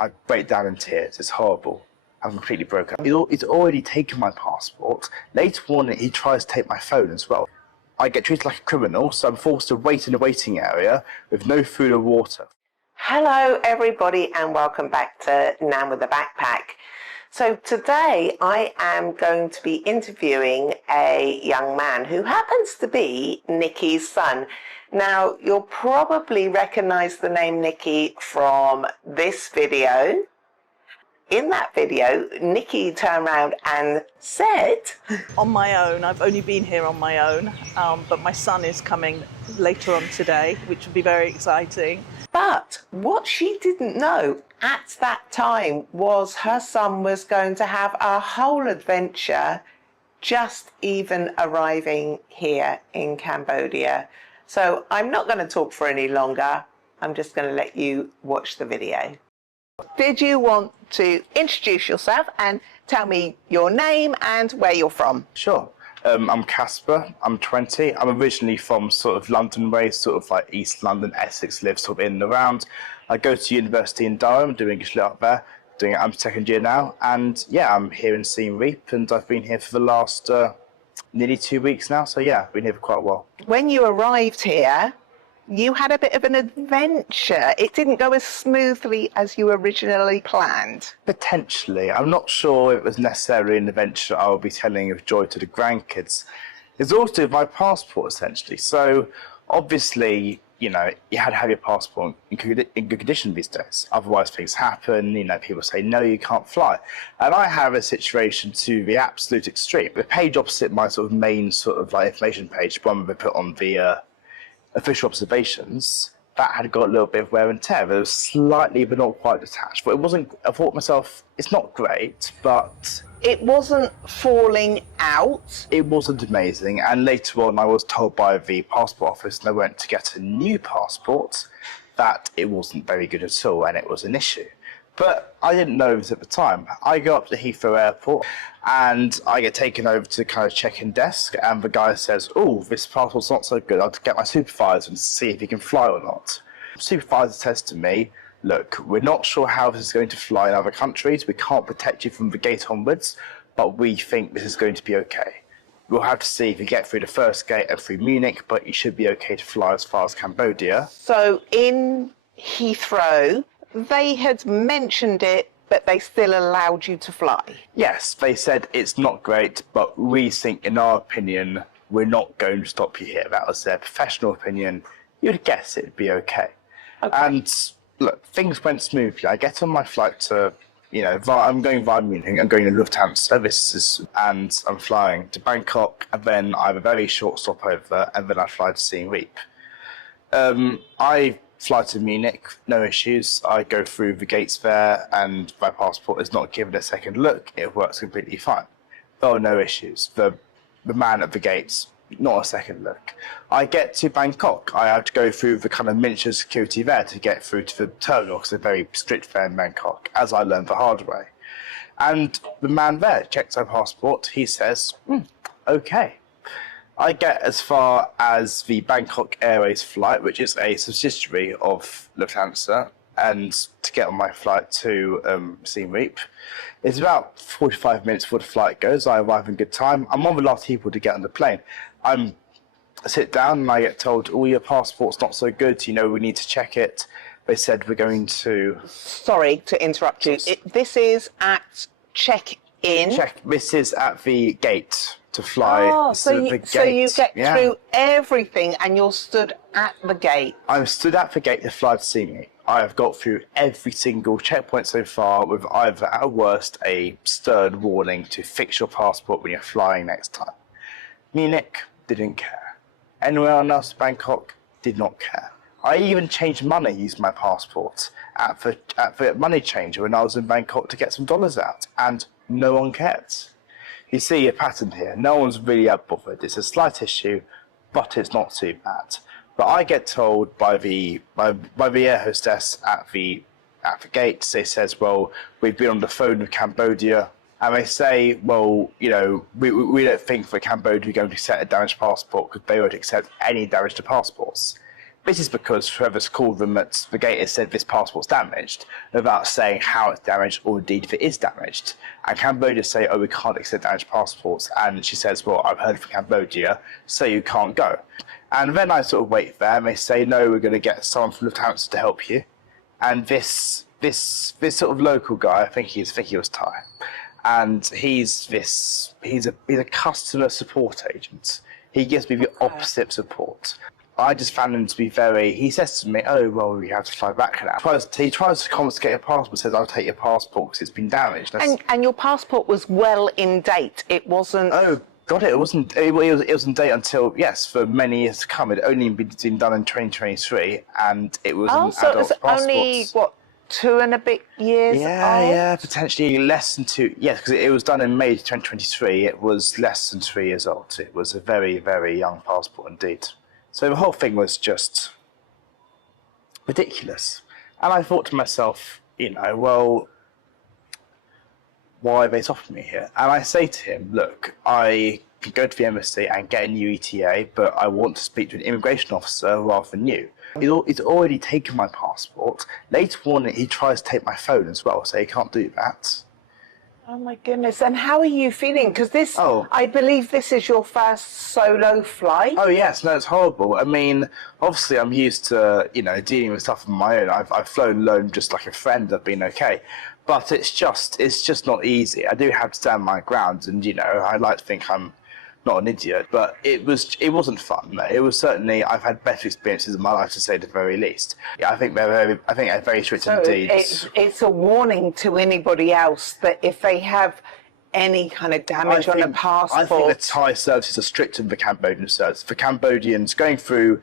I break down in tears. It's horrible. I'm completely broken. He's already taken my passport. Later on, he tries to take my phone as well. I get treated like a criminal, so I'm forced to wait in a waiting area with no food or water. Hello everybody and welcome back to Nan with a Backpack. So today I am going to be interviewing a young man who happens to be Nikki's son. Now you'll probably recognise the name Nikki from this video. In that video, Nikki turned around and said... On my own, I've only been here on my own, but my son is coming later on today, which will be very exciting. But what she didn't know at that time was her son was going to have a whole adventure just even arriving here in Cambodia. So I'm not going to talk for any longer. I'm just going to let you watch the video. Did you want to introduce yourself and tell me your name and where you're from? Sure. I'm Casper. I'm 20. I'm originally from sort of London way, sort of like East London, Essex, live sort of in and around. I go to university in Durham, doing English lit up there. I'm second year now, and yeah, I'm here in Siem Reap, and I've been here for the last nearly 2 weeks now. So yeah, I've been here for quite a while. When you arrived here, you had a bit of an adventure. It didn't go as smoothly as you originally planned. Potentially. I'm not sure it was necessarily an adventure I will be telling of joy to the grandkids. It's also my passport, essentially. So, obviously, you know, you had to have your passport in good condition these days. Otherwise, things happen. You know, people say, no, you can't fly. And I have a situation to the absolute extreme. The page opposite my sort of main sort of like information page, one we put on the official observations, that had got a little bit of wear and tear. It was slightly but not quite detached. But it wasn't, I thought to myself, it's not great, but... It wasn't falling out. It wasn't amazing. And later on, I was told by the passport office, and I went to get a new passport, that it wasn't very good at all, and it was an issue. But I didn't know this at the time. I go up to Heathrow Airport and I get taken over to the kind of check-in desk, and the guy says, oh, this passport's not so good. I'll get my supervisor and see if he can fly or not. The supervisor says to me, look, we're not sure how this is going to fly in other countries. We can't protect you from the gate onwards, but we think this is going to be okay. We'll have to see if you get through the first gate and through Munich, but you should be okay to fly as far as Cambodia. So in Heathrow, they had mentioned it, but they still allowed you to fly. Yes, they said it's not great, but we think, in our opinion, we're not going to stop you here. That was their professional opinion. You'd guess it'd be okay. And look, things went smoothly. I get on my flight to, you know, I'm going via Munich. I'm going to Lufthansa, and I'm flying to Bangkok, and then I have a very short stopover, and then I fly to Siem Reap. I fly to Munich, no issues. I go through the gates there, and my passport is not given a second look. It works completely fine. There are no issues. The man at the gates, not a second look. I get to Bangkok. I have to go through the kind of miniature security there to get through to the terminal, because they're very strict there in Bangkok, as I learned the hard way. And the man there checks my passport. He says, okay. I get as far as the Bangkok Airways flight, which is a subsidiary of Lufthansa, and to get on my flight to Siem Reap. It's about 45 minutes before the flight goes. I arrive in good time. I'm one of the last people to get on the plane. I sit down and I get told, oh, your passport's not so good, you know, we need to check it. They said we're going to... Sorry to interrupt you. This is at check-in? This is at the gate to fly. Oh, so you get through everything and you're stood at the gate. I'm stood at the gate to fly to Siem Reap. I have got through every single checkpoint so far with either, at worst, a stern warning to fix your passport when you're flying next time. Munich didn't care. Anywhere else, Bangkok did not care. I even changed money using my passport at the money changer when I was in Bangkok to get some dollars out, and no one cared. You see a pattern here. No one's really bothered. It's a slight issue, but it's not too bad. But I get told by the air hostess at the gate. They says, well, we've been on the phone with Cambodia, and they say, well, you know, we don't think for Cambodia we're going to accept a damaged passport, because they won't accept any damage to passports. This is because whoever's called them at the gate has said this passport's damaged, without saying how it's damaged or indeed if it is damaged. And Cambodia say, oh, we can't accept damaged passports. And she says, well, I've heard from Cambodia, so you can't go. And then I sort of wait there, and they say, no, we're going to get someone from Lufthansa to help you. And this sort of local guy, I think he was Thai, and he's a customer support agent. He gives me the opposite support. I just found him to be he says to me, oh, well, you have to fly back now. He tries to confiscate your passport, says, I'll take your passport because it's been damaged. And your passport was well in date. It wasn't... Oh, God, it wasn't. It was in date until, yes, for many years to come. It had only been done in 2023, and it was an so it adult was passport. only, 2 and a bit years old? Yeah, potentially less than 2. Yes, because it was done in May 2023. It was less than 3 years old. It was a very, very young passport indeed. So the whole thing was just ridiculous. And I thought to myself, well, why have they stopped me here? And I say to him, look, I can go to the embassy and get a new ETA, but I want to speak to an immigration officer rather than you. He's already taken my passport. Later on, he tries to take my phone as well, so he can't do that. Oh my goodness. And how are you feeling? Because I believe this is your first solo flight. Oh yes, no, it's horrible. I mean, obviously I'm used to, dealing with stuff on my own. I've flown alone just like a friend, I've been okay. But it's just not easy. I do have to stand my ground, and I like to think I'm not an idiot, but it wasn't fun. It was certainly, I've had better experiences in my life, to say the very least. Yeah, I think they're very strict indeed. It's a warning to anybody else that if they have any kind of damage on a passport. I think the Thai services are stricter than the Cambodian service. For Cambodians, going through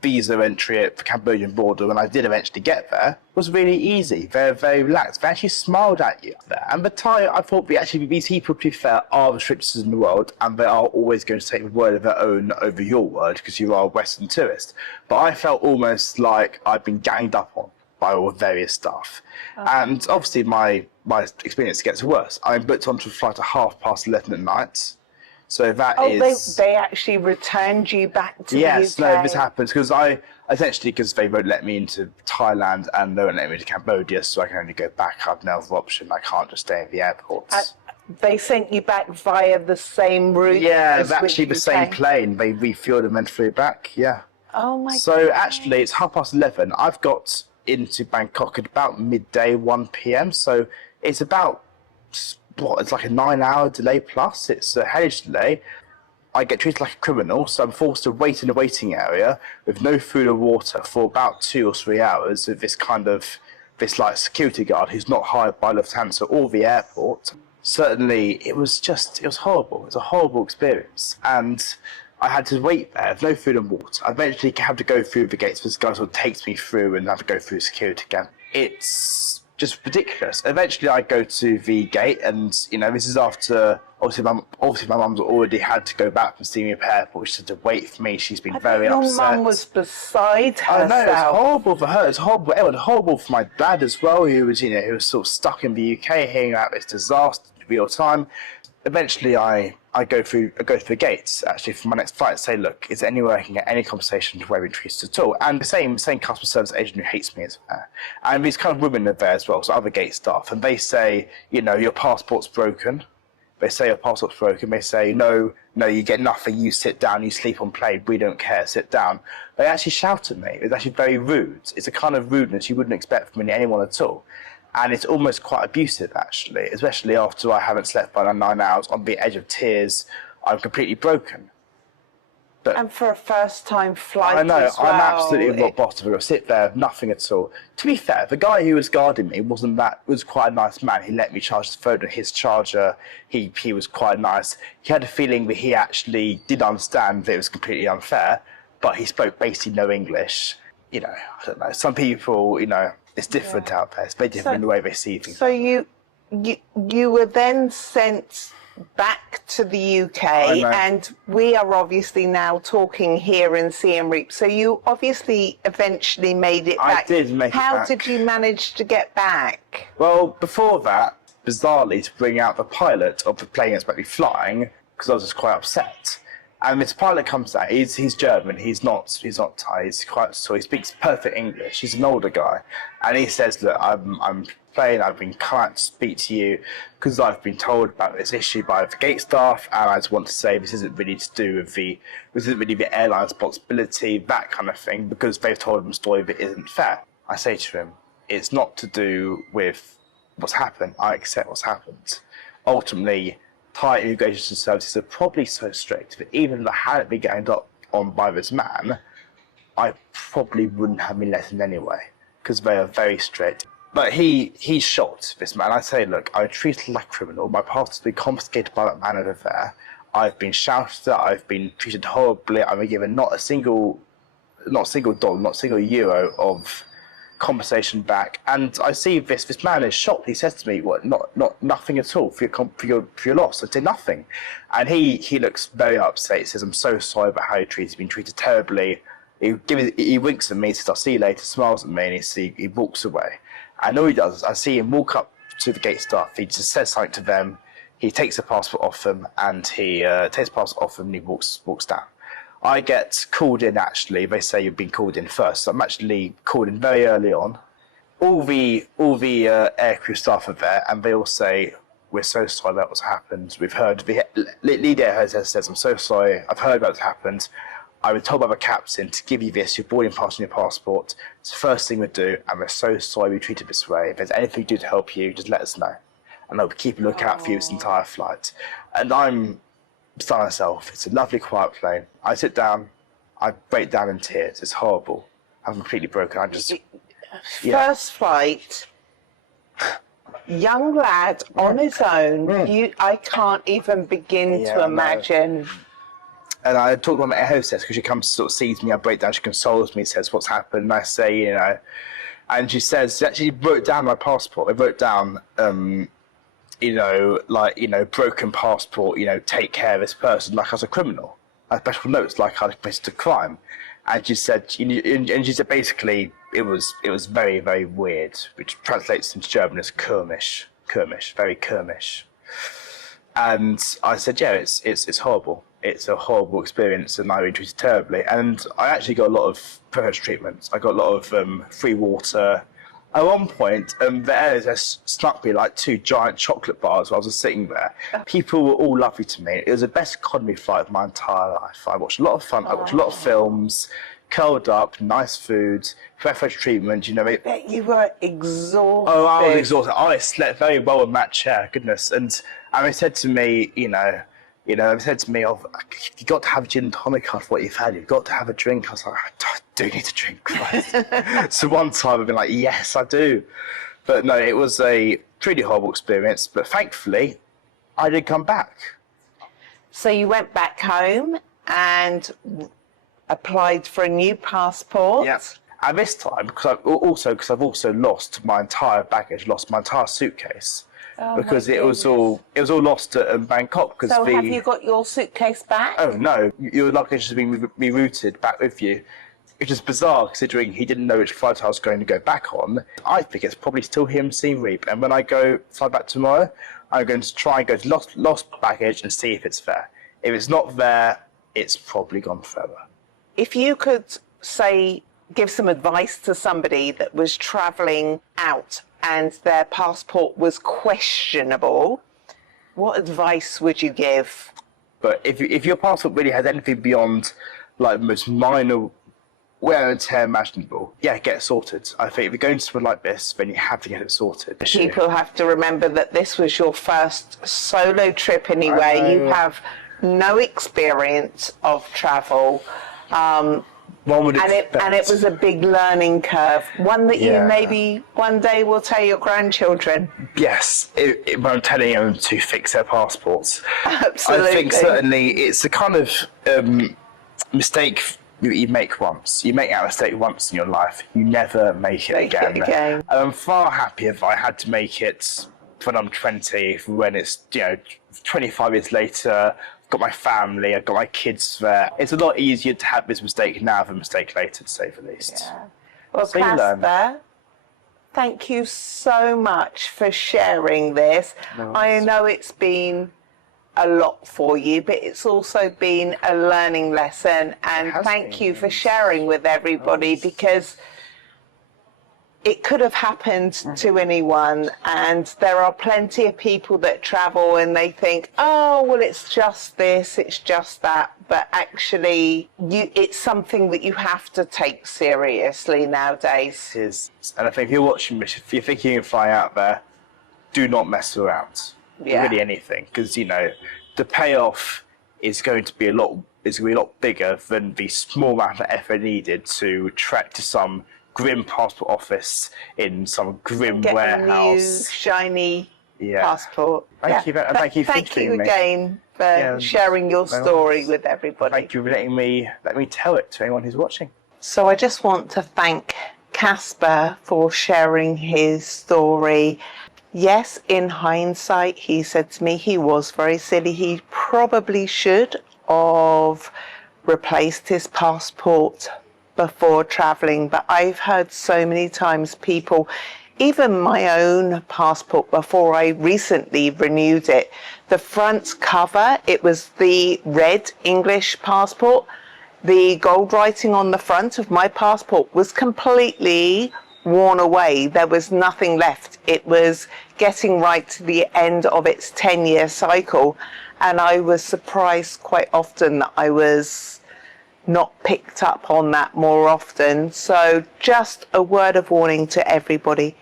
visa entry at the Cambodian border, when I did eventually get there, was really easy. They're very relaxed. They actually smiled at you there. And the Thai, I thought, these people, to be fair, are the strictest in the world, and they are always going to take the word of their own over your word because you are a Western tourist. But I felt almost like I'd been ganged up on by all various staff. And obviously my experience gets worse. I'm booked onto a flight at 11:30 at night. So they actually returned you back to the UK? Yes, no, this happens because because they won't let me into Thailand and they won't let me to Cambodia, so I can only go back. I've no other option. I can't just stay at the airport. They sent you back via the same route? Yeah, it's actually the same plane. They refueled and then flew it back, Oh my God. So actually, it's 11:30. I've got into Bangkok at about midday, 1 p.m. So it's about... it's like a 9-hour delay plus. It's a hellish delay. I get treated like a criminal, so I'm forced to wait in a waiting area with no food or water for about 2 or 3 hours with this security guard who's not hired by Lufthansa or the airport. Certainly, it was horrible. It was a horrible experience. And I had to wait there with no food and water. I eventually had to go through the gates. This guy sort of takes me through and I have to go through security again. It's just ridiculous. Eventually I go to the gate, and this is after obviously my mum's already had to go back from Siem Reap airport. She had to wait for me. She's been very upset. Your mum was beside herself. I know, it's horrible for her. It's horrible. It was horrible for my dad as well, who was sort of stuck in the UK, hearing about this disaster in real time. Eventually I go through the gates actually for my next flight and say, look, is there anywhere I can get any compensation for where we treated at all? And the same customer service agent who hates me is there. And these kind of women are there as well, so other gate staff, and they say, your passport's broken. They say your passport's broken. They say, no, you get nothing. You sit down, you sleep on plane. We don't care. Sit down. They actually shout at me. It's actually very rude. It's a kind of rudeness you wouldn't expect from anyone at all. And it's almost quite abusive, actually, especially after I haven't slept by 9 hours on the edge of tears. I'm completely broken. And for a first-time flight I know, as well. I'm absolutely rock bottom. I sit there, nothing at all. To be fair, the guy who was guarding me was quite a nice man. He let me charge the phone on his charger. He was quite nice. He had a feeling that he actually did understand that it was completely unfair, but he spoke basically no English. I don't know. Some people, it's different out there. It's very different in the way they see things. So you were then sent back to the UK, and we are obviously now talking here in Siem Reap. So you obviously eventually made it back. I did make it back. How did you manage to get back? Well, before that, bizarrely, to bring out the pilot of the plane that's about to be flying, because I was just quite upset. And this pilot comes out. He's German. He's not Thai. He's quite so he speaks perfect English. He's an older guy, and he says, "Look, I'm playing. I've been coming to speak to you because I've been told about this issue by the gate staff, and I just want to say this isn't really to do with this isn't really the airline's responsibility, that kind of thing, because they've told him a story that isn't fair." I say to him, "It's not to do with what's happened. I accept what's happened. Ultimately, Thai immigration services are probably so strict that even if I hadn't been getting up on by this man, I probably wouldn't have been let in anyway, because they are very strict." But he's shocked, this man. I say, "Look, I was treated like a criminal. My passport's been confiscated by that man over there. I've been shouted at. I've been treated horribly. I've been given not a single dollar, not a single euro of compensation back." And I see this man is shocked. He says to me, "What? Not nothing at all for your loss." I say nothing, and he looks very upset. He says, "I'm so sorry about how you treated me. Been treated terribly." He winks at me, says, "I'll see you later," smiles at me, and he walks away. And all he does is I see him walk up to the gate staff. He just says something to them. He takes the passport off them, and he walks down. I get called in, actually. They say you've been called in first. So I'm actually called in very early on. All the aircrew staff are there, and they all say, "We're so sorry about what's happened. We've heard," the lead air hostess says, "I'm so sorry. I've heard about what's happened. I was told by the captain to give you this, your boarding pass and your passport. It's the first thing we do, and we're so sorry we treated this way. If there's anything we do to help you, just let us know. And I'll keep a lookout for you this entire flight." And I'm beside myself. It's a lovely, quiet plane. I sit down. I break down in tears. It's horrible. I'm completely broken. I just... First flight, young lad on his own. I can't even begin to imagine. And I talk to my air hostess because she comes to sort of sees me. I break down. She consoles me, says what's happened. And I say, and she says, she actually wrote down my passport. I wrote down, broken passport, take care of this person like I was a criminal. I had special notes like I'd committed a crime. And she said, basically it was very, very weird, which translates into German as Kurmisch, very Kurmisch. And I said, yeah, it's horrible. It's a horrible experience, and I was treated terribly. And I actually got a lot of preferential treatment. I got a lot of free water. At one point, the air just snuck me like 2 giant chocolate bars while I was sitting there. People were all lovely to me. It was the best economy flight of my entire life. I watched a lot of fun. I watched a lot of films, curled up, nice food, preferential treatment. Bet you were exhausted. Oh, I was exhausted. I slept very well in that chair. Goodness. And they said to me, they said to me, "Oh, you've got to have gin and tonic after what you've had. You've got to have a drink." I was like, "I do need to drink, Christ." So one time I've been like, "Yes, I do." But no, it was a pretty horrible experience. But thankfully, I did come back. So you went back home and applied for a new passport. Yeah. And this time, because I've also lost my entire baggage, lost my entire suitcase. Because it was all lost at Bangkok. So have you got your suitcase back? Oh no, your luggage has been rerouted back with you, which is bizarre considering he didn't know which flight I was going to go back on. I think it's probably still here in Siem Reap, and when I fly back tomorrow, I'm going to try and go to lost baggage and see if it's there. If it's not there, it's probably gone forever. If you could give some advice to somebody that was travelling out and their passport was questionable, what advice would you give? But if your passport really has anything beyond like the most minor wear and tear imaginable, yeah, get it sorted. I think if you're going to somewhere like this, then you have to get it sorted. People have to remember that this was your first solo trip anyway. You have no experience of travel. And it was a big learning curve, one that you maybe one day will tell your grandchildren. Yes, I'm telling them to fix their passports. Absolutely. I think certainly it's a kind of mistake you make once. You make that mistake once in your life, you never make it again. And I'm far happier if I had to make it when I'm 20, when it's 25 years later. Got my family, I've got my kids there. It's a lot easier to have this mistake now than a mistake later, to say the least. Yeah. Well, so Casper, thank you so much for sharing this. I know it's been a lot for you, but it's also been a learning lesson. And thank you for sharing with everybody, because it could have happened to anyone, and there are plenty of people that travel and they think, oh, well, it's just this, it's just that, but actually it's something that you have to take seriously nowadays. It is. And I think if you're watching this, if you're thinking you can fly out there, do not mess around. Yeah. Really anything, because the payoff is going to be a lot bigger than the small amount of effort needed to trek to some grim passport office in some grim Get warehouse. a new shiny passport. Thank you for thank you featuring me. again for sharing your story with everybody. Thank you for letting me tell it to anyone who's watching. So I just want to thank Casper for sharing his story. Yes, in hindsight, he said to me he was very silly. He probably should have replaced his passport before travelling, but I've heard so many times people, even my own passport before I recently renewed it, the front cover, it was the red English passport. The gold writing on the front of my passport was completely worn away. There was nothing left. It was getting right to the end of its 10-year cycle, and I was surprised quite often that I was not picked up on that more often. So just a word of warning to everybody.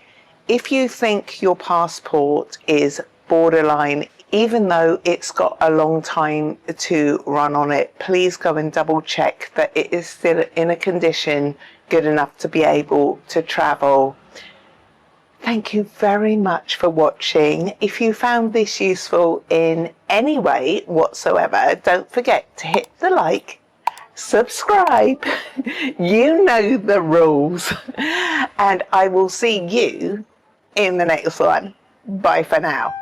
If you think your passport is borderline, even though it's got a long time to run on it, please go and double check that it is still in a condition good enough to be able to travel. Thank you very much for watching. If you found this useful in any way whatsoever, don't forget to hit the like, subscribe, you know the rules, and I will see you in the next one. Bye for now.